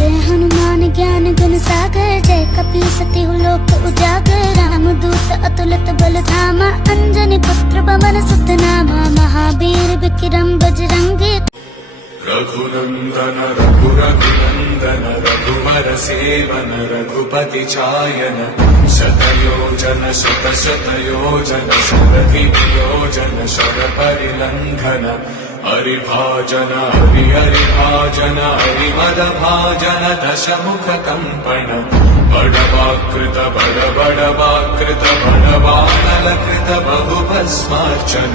जय हनुमान ज्ञान गुण सागर, जय कपीस तिहु लोक उजागर। रामदूत अतुलित बल धामा, अंजनी पुत्र पवन सुत नामा। महावीर विक्रम बजरंगी, रघुनंदन रघुरघुनंदन रघुवर सेवन रघुपति चायन। शतयोजन शतशतयोजन शरधियोजन शरपरिलंघन। हरिभाजन हरिहरिभाजन हरिमदभाजन दशमुख कंपन। बड़वाकृत बड़वाकृत बड़वानलकृत बहुभस्मार्चन।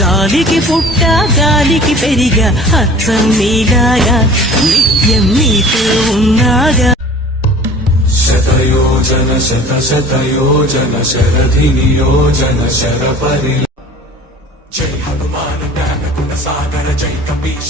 గాలికి పుట్ట గాలికి పెరిగా అచ్చం నీలాగా నిత్యం నీతో ఉన్నాగా। శతయోజన శతశతయోజన శరధినియోజన శరపరి। జై హనుమాన్ జ్ఞాన గుణ సాగర, జై కపీశ